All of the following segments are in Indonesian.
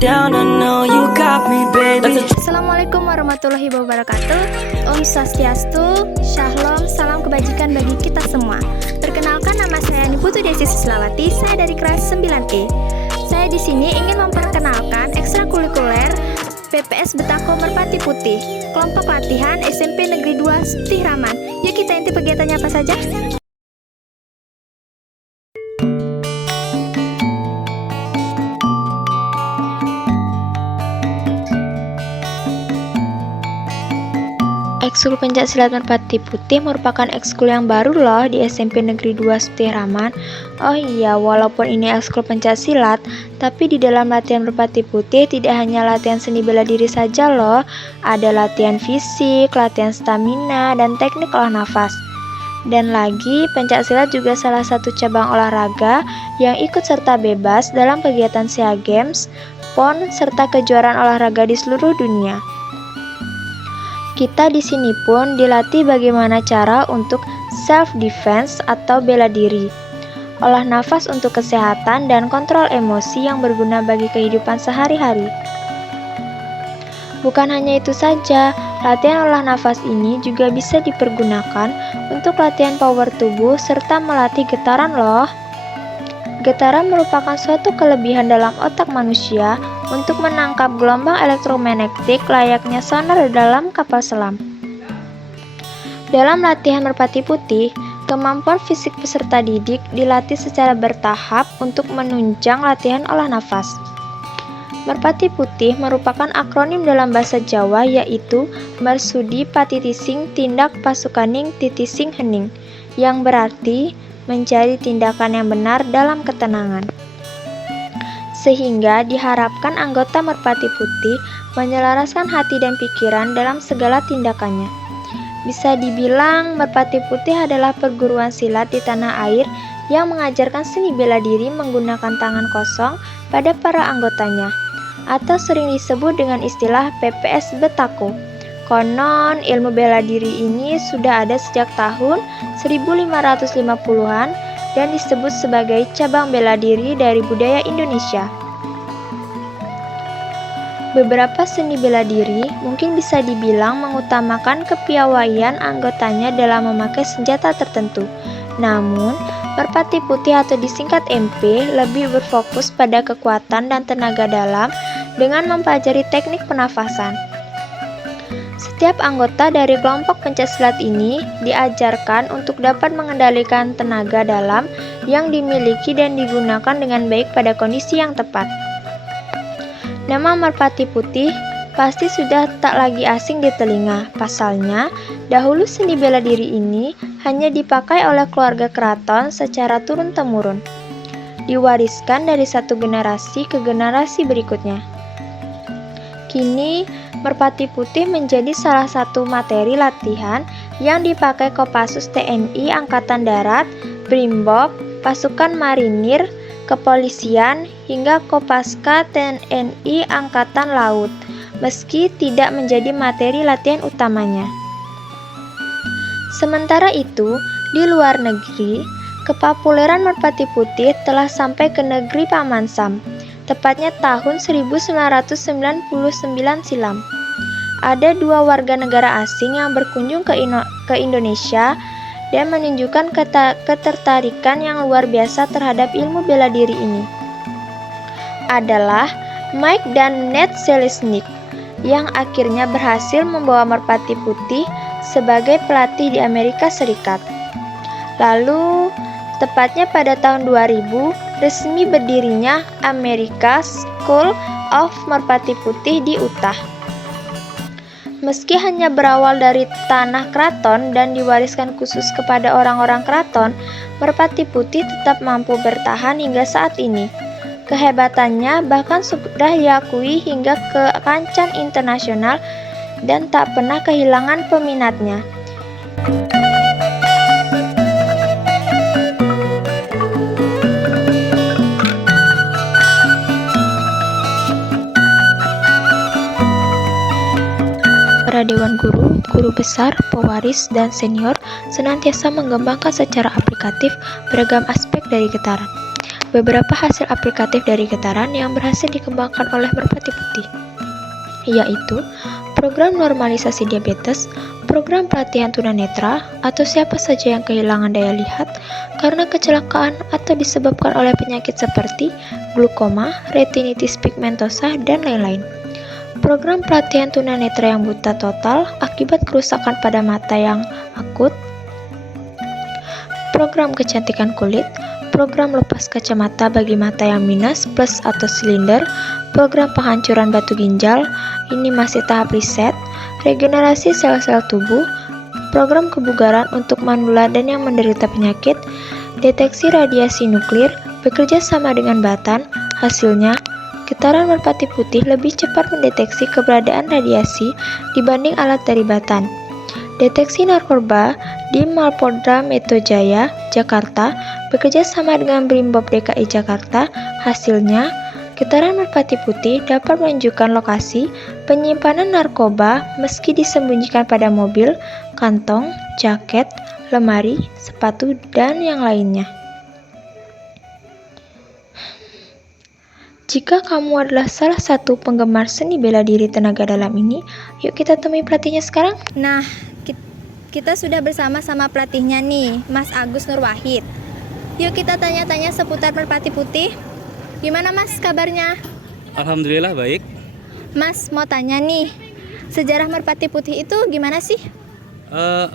down, I know you got me, baby. Assalamualaikum warahmatullahi wabarakatuh. Om Swastiastu, Shalom, salam kebajikan bagi kita semua. Perkenalkan, nama saya Niputu Desi Sislawati, saya dari kelas 9E. Saya di sini ingin memperkenalkan ekstrakurikuler PPS Betako Merpati Putih, kelompok latihan SMP Negeri 2 Septih Raman. Yuk kita inti kegiatannya apa saja? Ekskul Pencaksilat Merpati Putih merupakan ekskul yang baru loh di SMP Negeri 2 Septih Raman. Oh iya, walaupun ini ekskul pencaksilat, tapi di dalam latihan Merpati Putih tidak hanya latihan seni bela diri saja loh. Ada latihan fisik, latihan stamina, dan teknik olah nafas. Dan lagi, pencaksilat juga salah satu cabang olahraga yang ikut serta bebas dalam kegiatan SEA Games, PON, serta kejuaraan olahraga di seluruh dunia. Kita di sini pun dilatih bagaimana cara untuk self defense atau bela diri, olah nafas untuk kesehatan dan kontrol emosi yang berguna bagi kehidupan sehari-hari. Bukan hanya itu saja, latihan olah nafas ini juga bisa dipergunakan untuk latihan power tubuh serta melatih getaran loh. Getaran merupakan suatu kelebihan dalam otak manusia untuk menangkap gelombang elektromagnetik layaknya sonar dalam kapal selam. Dalam latihan Merpati Putih, kemampuan fisik peserta didik dilatih secara bertahap untuk menunjang latihan olah nafas. Merpati Putih merupakan akronim dalam bahasa Jawa, yaitu Mersudi Patitising Tindak Pasukaning Titising Hening, yang berarti mencari tindakan yang benar dalam ketenangan. Sehingga diharapkan anggota Merpati Putih menyelaraskan hati dan pikiran dalam segala tindakannya. Bisa dibilang Merpati Putih adalah perguruan silat di tanah air yang mengajarkan seni bela diri menggunakan tangan kosong pada para anggotanya, atau sering disebut dengan istilah PPS Betako. Konon, ilmu bela diri ini sudah ada sejak tahun 1550-an dan disebut sebagai cabang bela diri dari budaya Indonesia. Beberapa seni bela diri mungkin bisa dibilang mengutamakan kepiawaian anggotanya dalam memakai senjata tertentu. Namun, Merpati Putih atau disingkat MP lebih berfokus pada kekuatan dan tenaga dalam dengan mempelajari teknik pernafasan. Setiap anggota dari kelompok pencaksilat ini diajarkan untuk dapat mengendalikan tenaga dalam yang dimiliki dan digunakan dengan baik pada kondisi yang tepat. Nama Merpati Putih pasti sudah tak lagi asing di telinga. Pasalnya, dahulu seni bela diri ini hanya dipakai oleh keluarga keraton secara turun-temurun, diwariskan dari satu generasi ke generasi berikutnya. Kini, Merpati Putih menjadi salah satu materi latihan yang dipakai Kopassus TNI Angkatan Darat, Brimob, pasukan marinir, kepolisian, hingga Kopaska TNI Angkatan Laut, meski tidak menjadi materi latihan utamanya. Sementara itu, di luar negeri, kepopuleran Merpati Putih telah sampai ke negeri Paman Sam, tepatnya tahun 1999 silam. Ada 2 warga negara asing yang berkunjung ke Indonesia dan menunjukkan ketertarikan yang luar biasa terhadap ilmu bela diri ini. Adalah Mike dan Ned Selesnik, yang akhirnya berhasil membawa Merpati Putih sebagai pelatih di Amerika Serikat. Lalu, tepatnya pada tahun 2000, resmi berdirinya America School of Merpati Putih di Utah. Meski hanya berawal dari tanah keraton dan diwariskan khusus kepada orang-orang keraton, Merpati Putih tetap mampu bertahan hingga saat ini. Kehebatannya bahkan sudah diakui hingga ke kancah internasional dan tak pernah kehilangan peminatnya. Para dewan guru, guru besar, pewaris, dan senior senantiasa mengembangkan secara aplikatif beragam aspek dari getaran. beberapa hasil aplikatif dari getaran yang berhasil dikembangkan oleh Merpati Putih, yaitu program normalisasi diabetes, program pelatihan tunanetra, atau siapa saja yang kehilangan daya lihat karena kecelakaan atau disebabkan oleh penyakit seperti glukoma, retinitis pigmentosa, dan lain-lain. Program pelatihan tunanetra yang buta total akibat kerusakan pada mata yang akut, program kecantikan kulit, program lepas kacamata bagi mata yang minus, plus atau silinder, program penghancuran batu ginjal, ini masih tahap riset, regenerasi sel-sel tubuh, program kebugaran untuk manula dan yang menderita penyakit, deteksi radiasi nuklir, bekerja sama dengan Batan, hasilnya, getaran Merpati Putih lebih cepat mendeteksi keberadaan radiasi dibanding alat dari Batan. Deteksi narkoba di Mapolda Metro Jaya, Jakarta, bekerja sama dengan Brimob DKI Jakarta, hasilnya, getaran Merpati Putih dapat menunjukkan lokasi penyimpanan narkoba meski disembunyikan pada mobil, kantong, jaket, lemari, sepatu, dan yang lainnya. Jika kamu adalah salah satu penggemar seni bela diri tenaga dalam ini, yuk kita temui pelatihnya sekarang. Nah, kita sudah bersama-sama pelatihnya nih, Mas Agus Nur Wahid. Yuk kita tanya-tanya seputar Merpati Putih. Gimana Mas kabarnya? Alhamdulillah baik. Mas mau tanya nih, sejarah Merpati Putih itu gimana sih?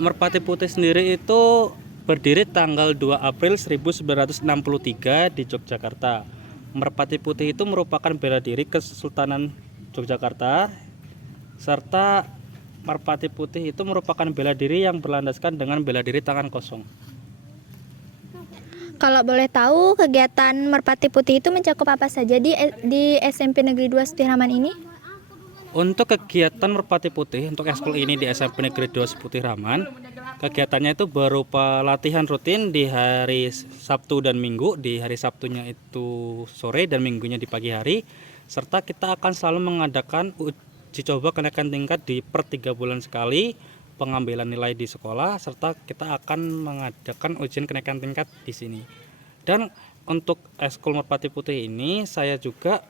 Merpati Putih sendiri itu berdiri tanggal 2 April 1963 di Yogyakarta. Merpati Putih itu merupakan bela diri Kesultanan Yogyakarta, serta Merpati Putih itu merupakan bela diri yang berlandaskan dengan bela diri tangan kosong. Kalau boleh tahu, kegiatan Merpati Putih itu mencakup apa saja di SMP Negeri 2 Seputih ini? Untuk kegiatan Merpati Putih untuk ekskul ini di SMP Negeri 2 Seputih Raman, kegiatannya itu berupa latihan rutin di hari Sabtu dan Minggu. Di hari Sabtunya itu sore dan Minggunya di pagi hari, serta kita akan selalu mengadakan uji coba kenaikan tingkat di per 3 bulan sekali, pengambilan nilai di sekolah, serta kita akan mengadakan ujian kenaikan tingkat di sini. Dan untuk ekskul Merpati Putih ini saya juga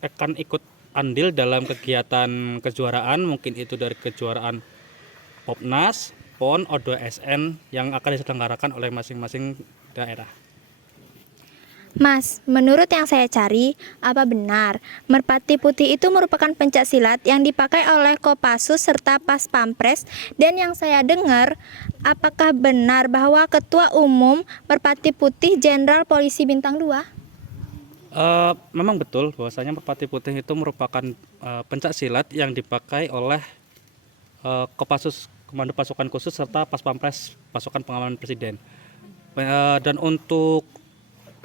akan ikut andil dalam kegiatan kejuaraan, mungkin itu dari kejuaraan Popnas, PON, O2SN yang akan diselenggarakan oleh masing-masing daerah. Mas, menurut yang saya cari, apa benar Merpati Putih itu merupakan pencak silat yang dipakai oleh Kopassus serta Pas Pampres? Dan yang saya dengar, apakah benar bahwa Ketua Umum Merpati Putih Jenderal Polisi Bintang 2? Memang betul bahwasanya Merpati Putih itu merupakan pencak silat yang dipakai oleh Kopassus Komando Pasukan Khusus serta Pas Pampres Pasukan Pengamanan Presiden. Dan untuk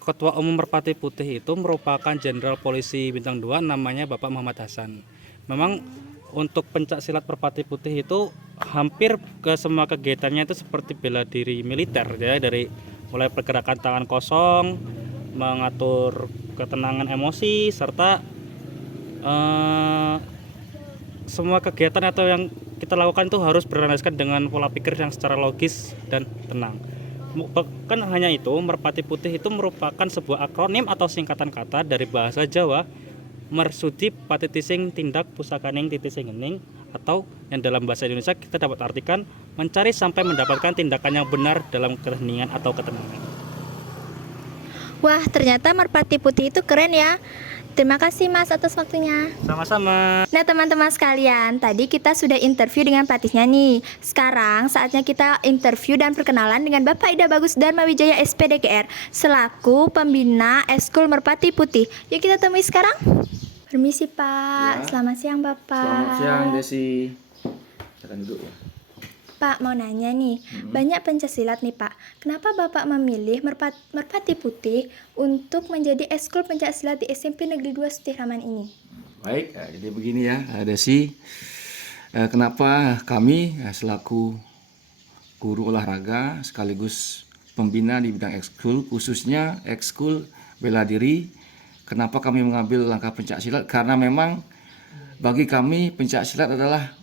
Ketua Umum Merpati Putih itu merupakan Jenderal Polisi Bintang 2 namanya Bapak Muhammad Hasan. Memang untuk pencak silat Merpati Putih itu hampir ke semua kegiatannya itu seperti bela diri militer ya, dari mulai pergerakan tangan kosong, mengatur ketenangan emosi, serta semua kegiatan atau yang kita lakukan itu harus berlandaskan dengan pola pikir yang secara logis dan tenang. Bukan hanya itu, Merpati Putih itu merupakan sebuah akronim atau singkatan kata dari bahasa Jawa, Mersudi Patitising Tindak Pusakaning Titising Ening, atau yang dalam bahasa Indonesia kita dapat artikan mencari sampai mendapatkan tindakan yang benar dalam keheningan atau ketenangan. Wah, ternyata Merpati Putih itu keren ya. Terima kasih Mas atas waktunya. Sama-sama. Nah teman-teman sekalian, tadi kita sudah interview dengan pelatihnya nih. Sekarang saatnya kita interview dan perkenalan dengan Bapak Ida Bagus Dharma Wijaya SPDKR selaku pembina Ekskul Merpati Putih. Yuk kita temui sekarang. Permisi Pak, Ya. Selamat siang Bapak. Selamat siang Desi. Silakan duduk ya. Pak mau nanya nih, banyak pencaksilat nih Pak. Kenapa Bapak memilih Merpati Putih untuk menjadi ekskul pencaksilat di SMP Negeri 2 Seputih Raman ini? Baik, jadi begini ya Desi. Kenapa kami selaku guru olahraga sekaligus pembina di bidang ekskul, khususnya ekskul bela diri, kenapa kami mengambil langkah pencaksilat? Karena memang bagi kami pencaksilat adalah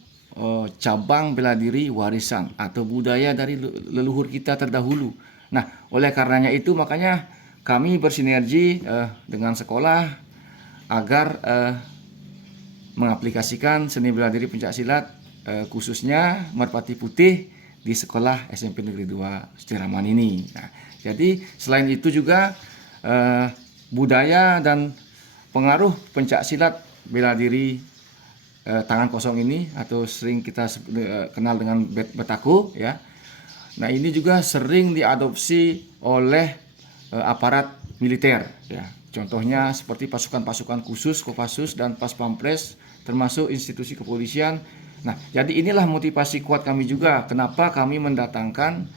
cabang bela diri warisan atau budaya dari leluhur kita terdahulu. Nah, oleh karenanya itu makanya kami bersinergi dengan sekolah agar mengaplikasikan seni bela diri pencaksilat khususnya Merpati Putih di sekolah SMP Negeri 2 Sutirman ini. Nah, jadi selain itu juga budaya dan pengaruh pencaksilat bela diri tangan kosong ini atau sering kita kenal dengan betaku ya. Nah, ini juga sering diadopsi oleh aparat militer ya. Contohnya seperti pasukan-pasukan khusus, Kopassus dan Pas Pampres, termasuk institusi kepolisian. Nah, jadi inilah motivasi kuat kami juga kenapa kami mendatangkan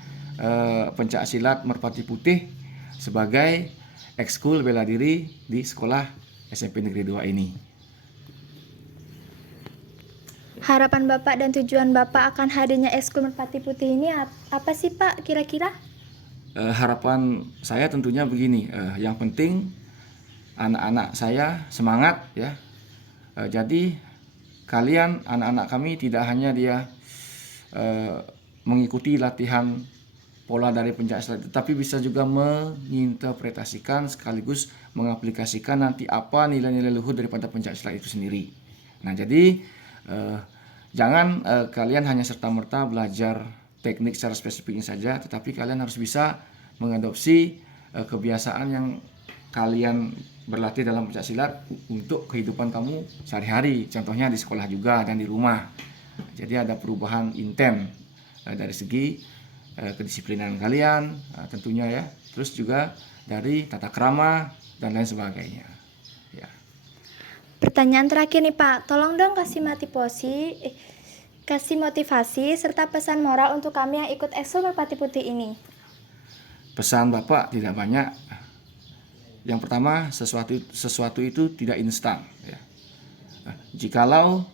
pencaksilat Merpati Putih sebagai ekskul bela diri di sekolah SMP Negeri 2 ini. Harapan Bapak dan tujuan Bapak akan hadirnya ekskul Merpati Putih ini apa sih Pak kira-kira? Harapan saya tentunya begini, yang penting anak-anak saya semangat ya. Jadi kalian anak-anak kami tidak hanya dia mengikuti latihan pola dari pencaksilat, tetapi bisa juga menginterpretasikan sekaligus mengaplikasikan nanti apa nilai-nilai luhur daripada pencaksilat itu sendiri. Nah, jadi jangan kalian hanya serta-merta belajar teknik secara spesifiknya saja, tetapi kalian harus bisa mengadopsi kebiasaan yang kalian berlatih dalam pencaksilat untuk kehidupan kamu sehari-hari, contohnya di sekolah juga dan di rumah. Jadi ada perubahan intent dari segi kedisiplinan kalian tentunya ya, terus juga dari tata krama dan lain sebagainya ya. Pertanyaan terakhir nih Pak, tolong dong kasih motivasi serta pesan moral untuk kami yang ikut ekskul Merpati Putih ini. Pesan Bapak tidak banyak. Yang pertama, sesuatu itu tidak instan ya. Jikalau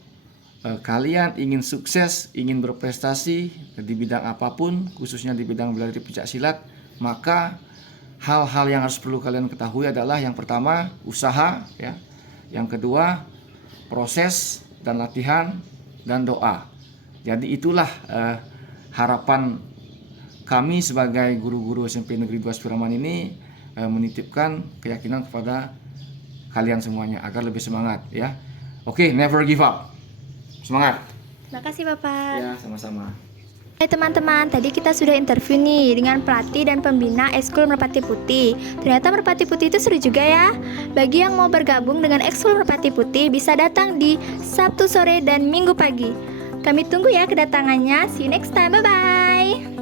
kalian ingin sukses, ingin berprestasi di bidang apapun, khususnya di bidang bela diri pencaksilat, maka hal-hal yang harus perlu kalian ketahui adalah yang pertama, usaha ya. Yang kedua, proses dan latihan dan doa. Jadi itulah harapan kami sebagai guru-guru SMP Negeri 2 Sutirman ini menitipkan keyakinan kepada kalian semuanya agar lebih semangat ya. Oke, never give up. Semangat. Terima kasih Bapak. Ya, sama-sama. Hai teman-teman, tadi kita sudah interview nih dengan pelatih dan pembina ekskul Merpati Putih. Ternyata Merpati Putih itu seru juga ya. Bagi yang mau bergabung dengan ekskul Merpati Putih bisa datang di Sabtu sore dan Minggu pagi. Kami tunggu ya kedatangannya. See you next time, bye-bye.